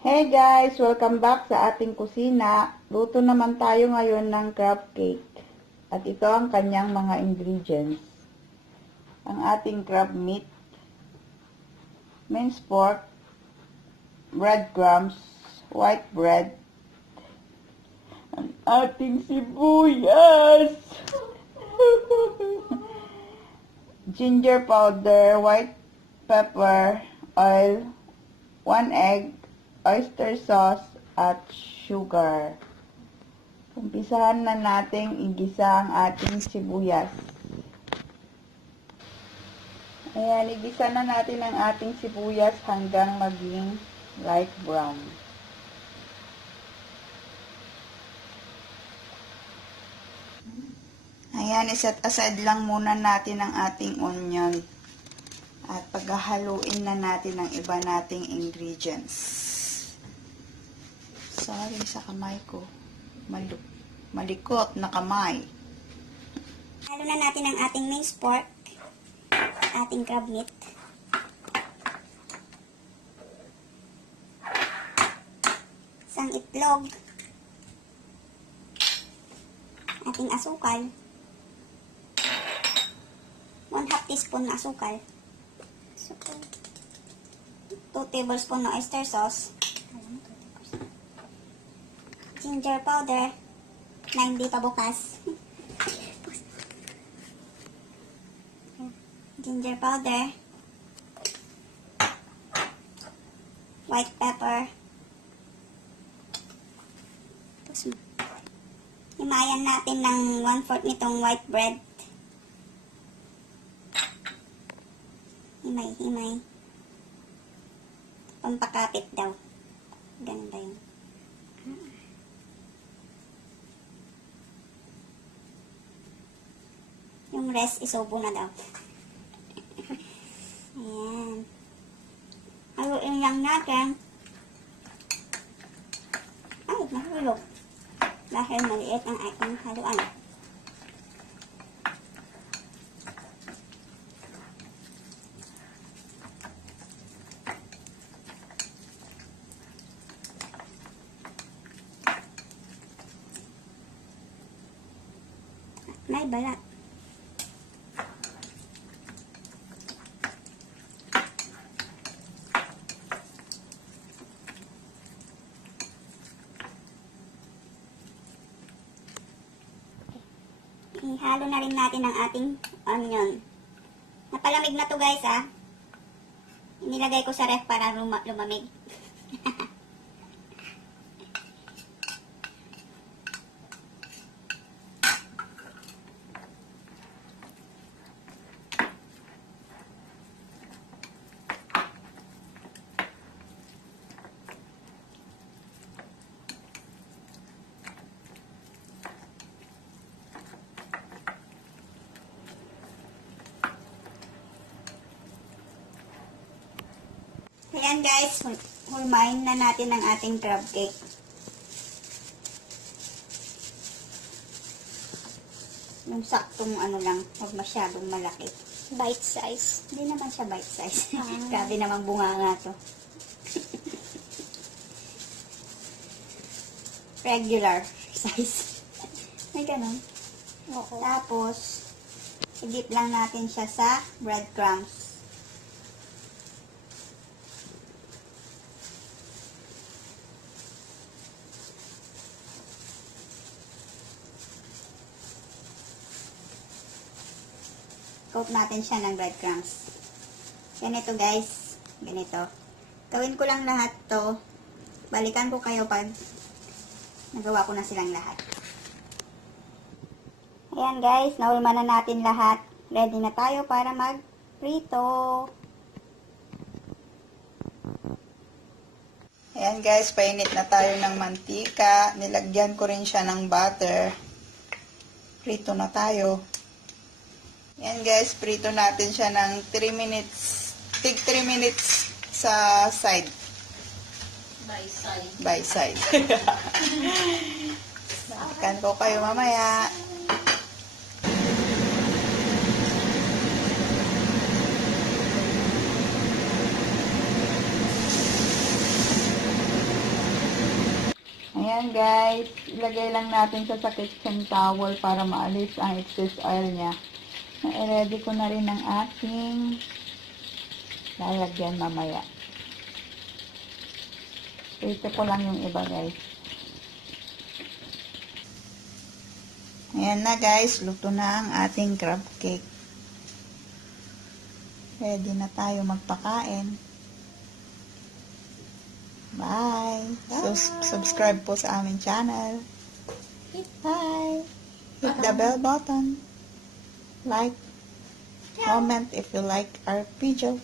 Hey guys! Welcome back sa ating kusina. Luto naman tayo ngayon ng crab cake. At ito ang kanyang mga ingredients. Ang ating crab meat, minced pork, breadcrumbs, white bread, ang ating sibuyas, ginger powder, white pepper, oil, 1 egg, oyster sauce, at sugar. Umpisahan na nating igisa ang ating sibuyas. Ayan, igisa na natin ang ating sibuyas hanggang maging light brown. Ayan, iset aside lang muna natin ang ating onion. At paghahaluin na natin ang iba nating ingredients. Sorry sa kamay ko. Malikot na kamay. Halo na natin ang ating minced pork, ating crab meat. Isang itlog. Ating asukal. 1/2 teaspoon na asukal. 2 tablespoon na oyster sauce. Ginger powder na hindi pa bukas. Ginger powder. White pepper. Tapos, himayan natin ng 1/4 nitong white bread. Himay. Pampakapit daw. Ganda yun. Yung rest, isubo na daw. Ayan. Haluin lang natin. Ay, nahulog. Dahil maliit ang aking haluan. May balat. Ihalo na rin natin ang ating onion. Napalamig na to guys ah. Inilagay ko sa ref para lumamig. Ayan guys, hulmahin na natin ang ating crab cake. Yung saktong ano lang, huwag masyadong malaki. Bite size. Hindi naman siya bite size. Grabe namang bunga nga to. Regular size. May ganun. Oo. Tapos, i-dip lang natin siya sa breadcrumbs. Coat natin siya ng breadcrumbs. Ganito guys. Ganito. Gawin ko lang lahat to. Balikan ko kayo pag nagawa ko na silang lahat. Ayan guys. Nahulma na natin lahat. Ready na tayo para mag-prito. Ayan guys, painit na tayo ng mantika. Nilagyan ko rin siya ng butter. Prito na tayo. Ayan guys, prito natin siya ng 3 minutes. Tig 3 minutes sa side. By side. Balikan ko kayo mamaya. Ayan guys, ilagay lang natin sa kitchen towel para maalis ang excess oil niya. Na-ready ko na rin ang ating lalagyan mamaya. Ito ko lang yung iba guys. Ayan na guys, luto na ang ating crab cake. Ready na tayo magpakain. Bye! So, subscribe po sa aming channel. Bye! Hit the bell button. Like, comment if you like our video.